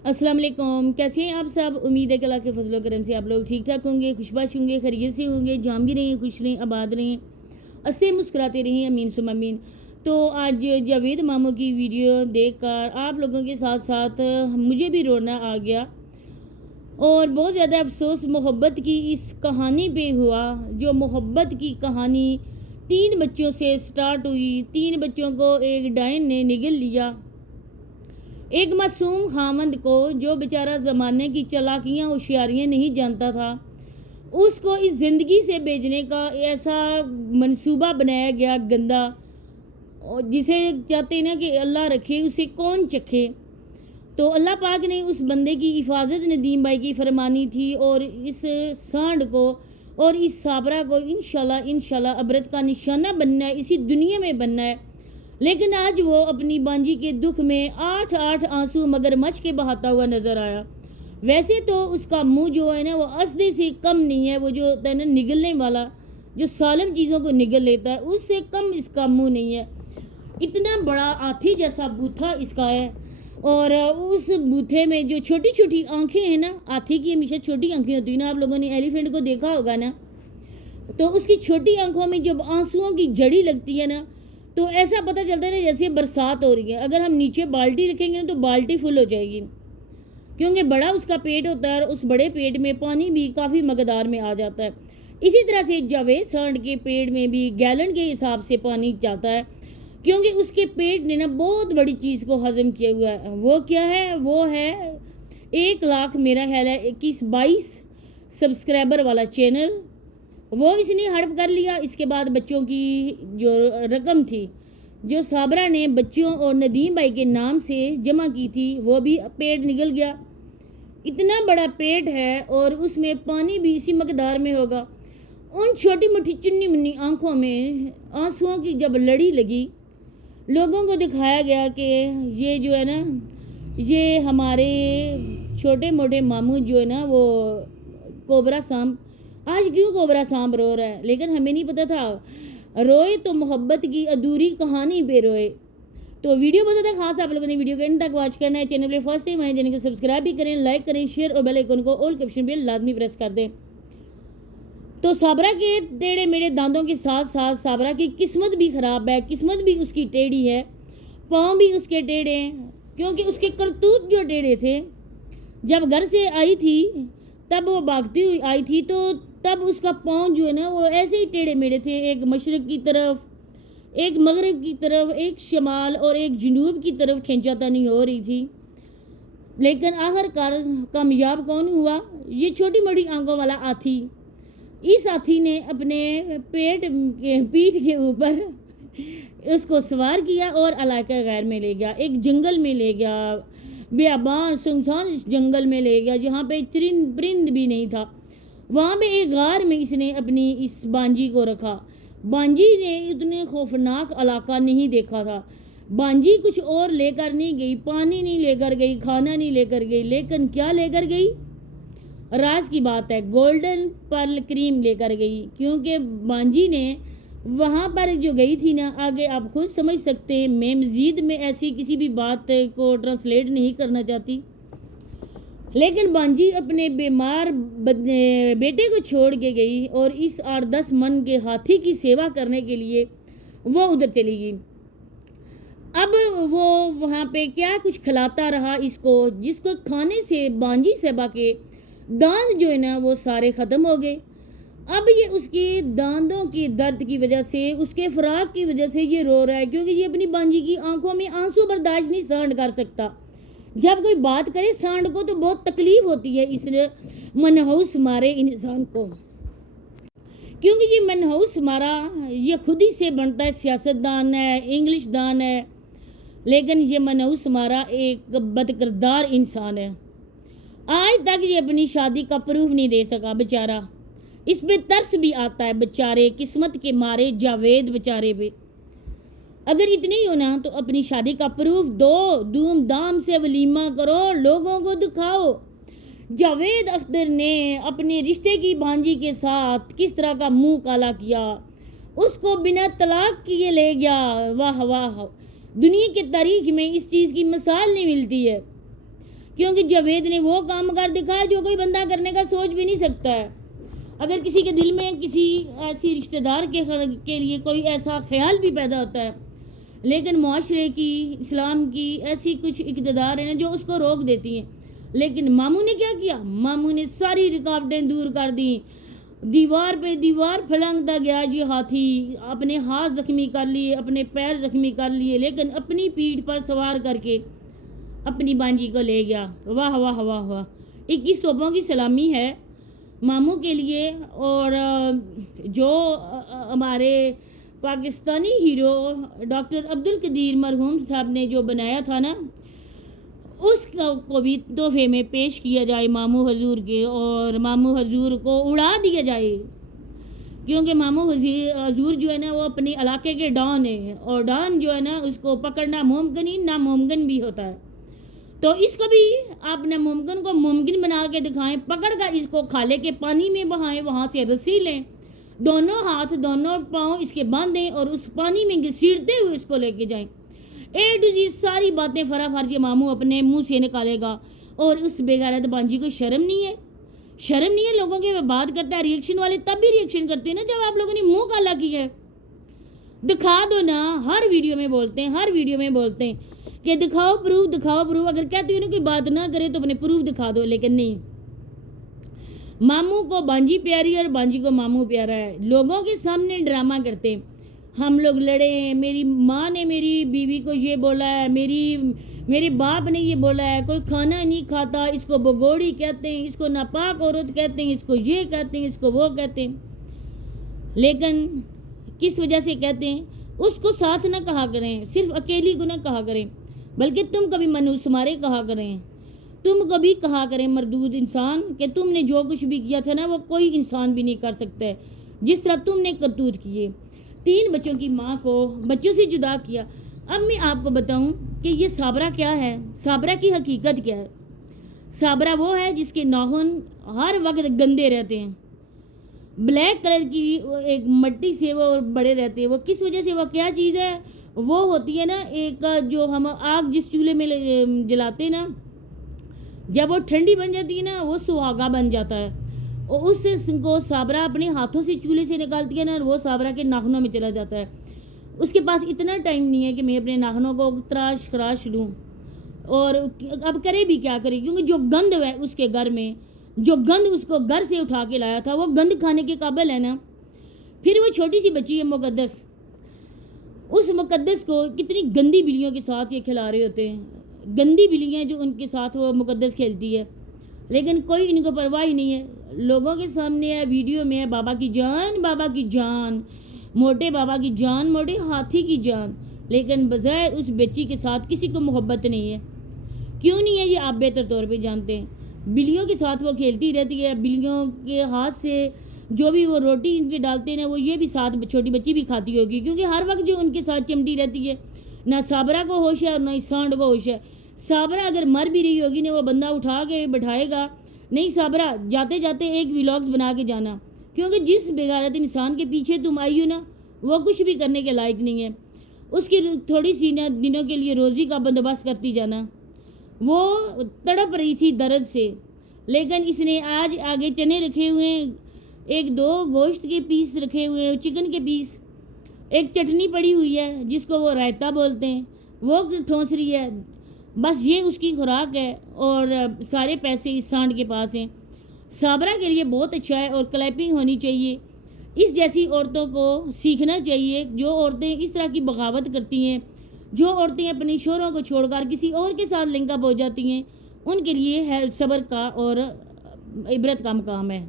अस्सलाम वालेकुम। कैसे हैं आप सब? उम्मीद है कि अल्लाह के फजल व करम से आप लोग ठीक ठाक होंगे, खुशबाश होंगे, खैरियत से होंगे, जाम भी रहें, खुश रहें, आबाद रहें, हंसते मुस्कुराते रहें, अमीन सुम अमीन। तो आज जावेद मामू की वीडियो देखकर आप लोगों के साथ साथ मुझे भी रोना आ गया और बहुत ज़्यादा अफसोस मोहब्बत की इस कहानी पे हुआ। जो मोहब्बत की कहानी 3 बच्चों से स्टार्ट हुई, 3 बच्चों को एक डायन ने निगल लिया। एक मासूम खामंद को जो बेचारा ज़माने की चालाकियाँ होशियारियाँ नहीं जानता था, उसको इस ज़िंदगी से भेजने का ऐसा मंसूबा बनाया गया गंदा, और जिसे चाहते हैं ना कि अल्लाह रखे उसे कौन चखे। तो अल्लाह पाक ने उस बंदे की हिफाजत नदीम भाई की फरमानी थी और इस सांड को और इस साबरा को इंशाल्लाह अबरत का निशाना बनना है, इसी दुनिया में बनना है। लेकिन आज वो अपनी बांजी के दुख में 8 आंसू मगरमच्छ के बहाता हुआ नज़र आया। वैसे तो उसका मुंह जो है ना वो असदे से कम नहीं है, वो जो होता है ना निगलने वाला, जो सालम चीज़ों को निगल लेता है, उससे कम इसका मुंह नहीं है। इतना बड़ा हाथी जैसा बूथा इसका है और उस बूथे में जो छोटी छोटी आंखें हैं ना, हाथी की हमेशा छोटी आंखें होती है ना, आप लोगों ने एलिफेंट को देखा होगा ना, तो उसकी छोटी आंखों में जब आंसुओं की जड़ी लगती है ना, तो ऐसा पता चलता है ना जैसे बरसात हो रही है। अगर हम नीचे बाल्टी रखेंगे ना तो बाल्टी फुल हो जाएगी, क्योंकि बड़ा उसका पेट होता है और उस बड़े पेट में पानी भी काफ़ी मकदार में आ जाता है। इसी तरह से जावेद सांड के पेट में भी गैलन के हिसाब से पानी जाता है, क्योंकि उसके पेट ने ना बहुत बड़ी चीज़ को हजम किया हुआ है। वो क्या है? वो है 1 लाख, मेरा ख्याल है 21-22 सब्सक्राइबर वाला चैनल। वो इसने हड़प कर लिया। इसके बाद बच्चों की जो रकम थी जो साबरा ने बच्चों और नदीम भाई के नाम से जमा की थी, वो भी पेट निकल गया। इतना बड़ा पेट है और उसमें पानी भी इसी मकदार में होगा। उन छोटी मोटी चुन्नी मुन्नी आंखों में आंसुओं की जब लड़ी लगी, लोगों को दिखाया गया कि ये जो है ना, ये हमारे छोटे मोटे मामू जो है ना, वो कोबरा सांप, आज क्यों कोबरा सांप रो रहा है, लेकिन हमें नहीं पता था। रोए तो मोहब्बत की अधूरी कहानी पे रोए। तो वीडियो बहुत ज़्यादा खास, आप लोगों ने वीडियो को एंड तक वॉच करना है। चैनल पे फर्स्ट टाइम आए चैनल को सब्सक्राइब भी करें, लाइक करें, शेयर और बेल आइकन को ऑल कैप्शन पे लाजमी प्रेस कर दें। तो साबरा के टेढ़े मेढ़े दांतों के साथ साथ साबरा की किस्मत भी ख़राब है, किस्मत भी उसकी टेढ़ी है, पाँव भी उसके टेढ़े हैं, क्योंकि उसके करतूत जो टेढ़े थे। जब घर से आई थी तब वो भागती हुई आई थी, तो तब उसका पाँव जो है ना वो ऐसे ही टेढ़े मेढ़े थे, एक मशरक़ की तरफ, एक मगरब की तरफ, एक शमाल और एक जनूब की तरफ खींचातानी हो रही थी। लेकिन आखिरकार कामयाब कौन हुआ? ये छोटी मोटी आंखों वाला हाथी। इस हाथी ने अपने पीठ के ऊपर उसको सवार किया और इलाका गैर में ले गया, एक जंगल में ले गया, बेआबान सुनसान जंगल में ले गया जहाँ पे परिंद भी नहीं था। वहाँ पे एक गार में इसने अपनी इस बांजी को रखा। बांजी ने इतने खौफनाक इलाका नहीं देखा था। बांजी कुछ और लेकर नहीं गई, पानी नहीं लेकर गई, खाना नहीं लेकर गई, लेकिन क्या लेकर गई? राज की बात है, गोल्डन पर्ल क्रीम लेकर गई। क्योंकि बांजी ने वहाँ पर जो गई थी ना, आगे आप खुद समझ सकते हैं। मैं मज़ीद में ऐसी किसी भी बात को ट्रांसलेट नहीं करना चाहती, लेकिन बांजी अपने बीमार बेटे को छोड़ के गई और इस 8-10 मन के हाथी की सेवा करने के लिए वो उधर चली गई। अब वो वहाँ पे क्या कुछ खिलाता रहा इसको, जिसको खाने से बांजी सेबा के दांत जो है ना वो सारे ख़त्म हो गए। अब ये उसके दांतों के दर्द की वजह से, उसके फराक की वजह से ये रो रहा है, क्योंकि ये अपनी बांजी की आंखों में आंसू बर्दाश्त नहीं सांड कर सकता। जब कोई बात करे सांड को तो बहुत तकलीफ होती है इस मनहूस मारे इंसान को, क्योंकि ये मनहूस मारा ये खुद ही से बनता है, सियासतदान है, इंग्लिश दान है, लेकिन ये मनहूस मारा एक बदकिरदार इंसान है। आज तक ये अपनी शादी का प्रूफ नहीं दे सका बेचारा। इस पे तरस भी आता है बेचारे किस्मत के मारे जावेद बेचारे पे। अगर इतने ही हो ना तो अपनी शादी का प्रूफ दो, धूमधाम से वलीमा करो, लोगों को दिखाओ जावेद अख्तर ने अपने रिश्ते की भांजी के साथ किस तरह का मुंह काला किया, उसको बिना तलाक किए ले गया। वाह वाह, दुनिया की तारीख में इस चीज़ की मिसाल नहीं मिलती है। کیونکہ جاوید نے وہ کام کر دکھایا جو کوئی بندہ کرنے کا سوچ بھی نہیں سکتا ہے۔ اگر کسی کے دل میں کسی ایسی رشتہ دار کے لیے کوئی ایسا خیال بھی پیدا ہوتا ہے، لیکن معاشرے کی، اسلام کی ایسی کچھ اقتدار ہیں جو اس کو روک دیتی ہیں۔ لیکن ماموں نے کیا کیا؟ ماموں نے ساری رکاوٹیں دور کر دیں، دیوار پہ دیوار پھلانگتا گیا جی ہاتھی، اپنے ہاتھ زخمی کر لیے، اپنے پیر زخمی کر لیے، لیکن اپنی پیٹھ پر سوار کر کے اپنی بانجی کو لے گیا۔ واہ واہ واہ واہ، 21 توپوں کی سلامی ہے ماموں کے لیے۔ اور جو ہمارے پاکستانی ہیرو ڈاکٹر عبدالقدیر مرحوم صاحب نے جو بنایا تھا نا، اس کو بھی تحفے میں پیش کیا جائے ماموں حضور کے، اور ماموں حضور کو اڑا دیا جائے، کیونکہ ماموں حضور جو ہے نا وہ اپنے علاقے کے ڈان ہیں، اور ڈان جو ہے نا اس کو پکڑنا ممکن ہی ناممکن بھی ہوتا ہے۔ تو اس کو بھی آپ ناممکن کو ممکن بنا کے دکھائیں، پکڑ کر اس کو کھالے کے پانی میں بہائیں، وہاں سے رسی لیں، دونوں ہاتھ دونوں پاؤں اس کے باندھیں اور اس پانی میں گھسیٹتے ہوئے اس کو لے کے جائیں۔ اے ٹو زی ساری باتیں فرافرج ماموں اپنے منہ سے نکالے گا۔ اور اس بے غیرت بانجی کو شرم نہیں ہے؟ شرم نہیں ہے؟ لوگوں کے بات کرتا ہے، ریئیکشن والے تب بھی ریئیکشن کرتے ہیں نا جب آپ لوگوں نے منہ کالا کیا ہے۔ دکھا دو نا، ہر ویڈیو میں بولتے ہیں کہ دکھاؤ پروف، دکھاؤ پروف۔ اگر کہتی ہو نا کوئی بات نہ کرے تو اپنے پروف دکھا دو، لیکن نہیں، ماموں کو بانجی پیاری اور بانجی کو ماموں پیارا ہے۔ لوگوں کے سامنے ڈرامہ کرتے ہیں، ہم لوگ لڑے ہیں، میری ماں نے میری بیوی کو یہ بولا ہے، میرے باپ نے یہ بولا ہے، کوئی کھانا نہیں کھاتا، اس کو بگوڑی کہتے ہیں، اس کو ناپاک عورت کہتے ہیں، اس کو یہ کہتے ہیں، اس کو وہ کہتے ہیں۔ لیکن کس وجہ سے کہتے ہیں؟ اس کو ساتھ نہ کہا کریں، صرف اکیلی کو نہ کہا کریں، بلکہ تم کبھی منوس مارے کہا کریں، تم کبھی کہا کریں مردود انسان، کہ تم نے جو کچھ بھی کیا تھا نا وہ کوئی انسان بھی نہیں کر سکتا ہے، جس طرح تم نے کرتوت کیے۔ 3 بچوں کی ماں کو بچوں سے جدا کیا۔ اب میں آپ کو بتاؤں کہ یہ صابرہ کیا ہے، صابرہ کی حقیقت کیا ہے۔ صابرہ وہ ہے جس کے ناخن ہر وقت گندے رہتے ہیں، بلیک کلر کی ایک مٹی سے وہ بڑے رہتے ہیں۔ وہ کس وجہ سے، وہ کیا چیز ہے؟ وہ ہوتی ہے نا ایک جو ہم آگ جس چولہے میں جلاتے ہیں نا، جب وہ ٹھنڈی بن جاتی ہے نا وہ سہاگا بن جاتا ہے، اور اس سے کو صابرہ اپنے ہاتھوں سے چولہے سے نکالتی ہے نا، اور وہ صابرہ کے ناخنوں میں چلا جاتا ہے۔ اس کے پاس اتنا ٹائم نہیں ہے کہ میں اپنے ناخنوں کو تراش خراش لوں، اور اب کرے بھی کیا کرے، کیونکہ جو گند ہے اس کے گھر میں، جو گند اس کو گھر سے اٹھا کے لایا تھا وہ گند کھانے کے قابل ہے نا۔ پھر وہ چھوٹی سی بچی ہے مقدس، اس مقدس کو کتنی گندی بلیوں کے ساتھ یہ کھلا رہے ہوتے ہیں، گندی بلیاں جو ان کے ساتھ وہ مقدس کھیلتی ہے، لیکن کوئی ان کو پرواہ ہی نہیں ہے۔ لوگوں کے سامنے ہے، ویڈیو میں ہے، بابا کی جان، بابا کی جان، موٹے بابا کی جان، موٹے ہاتھی کی جان، لیکن بظاہر اس بچی کے ساتھ کسی کو محبت نہیں ہے۔ کیوں نہیں ہے یہ آپ بہتر طور پہ جانتے ہیں۔ بلیوں کے ساتھ وہ کھیلتی رہتی ہے، بلیوں کے ہاتھ سے جو بھی وہ روٹی ان کے ڈالتے ہیں وہ یہ بھی ساتھ چھوٹی بچی بھی کھاتی ہوگی، کیونکہ ہر وقت جو ان کے ساتھ چمٹی رہتی ہے، نہ صابرہ کو ہوش ہے اور نہ ہی سانڈ کو ہوش ہے۔ صابرہ اگر مر بھی رہی ہوگی نا وہ بندہ اٹھا کے بٹھائے گا، نہیں صابرہ جاتے جاتے ایک ولاگز بنا کے جانا، کیونکہ جس بغیرت انسان کے پیچھے تم آئی ہو نا وہ کچھ بھی کرنے کے لائق نہیں ہے۔ اس کی تھوڑی سی دنوں کے لیے روزی کا بندوبست کرتی جانا۔ وہ تڑپ رہی تھی درد سے، لیکن اس نے آج آگے چنے رکھے ہوئے ہیں، 1-2 گوشت کے پیس رکھے ہوئے ہیں، چکن کے پیس، ایک چٹنی پڑی ہوئی ہے جس کو وہ رائتا بولتے ہیں، وہ ٹھونس رہی ہے، بس یہ اس کی خوراک ہے، اور سارے پیسے اس سانڈ کے پاس ہیں۔ صابرہ کے لیے بہت اچھا ہے، اور کلیپنگ ہونی چاہیے، اس جیسی عورتوں کو سیکھنا چاہیے، جو عورتیں اس طرح کی بغاوت کرتی ہیں، جو عورتیں اپنی شوہروں کو چھوڑ کر کسی اور کے ساتھ لنک اپ ہو جاتی ہیں، ان کے لیے صبر کا اور عبرت کا مقام ہے۔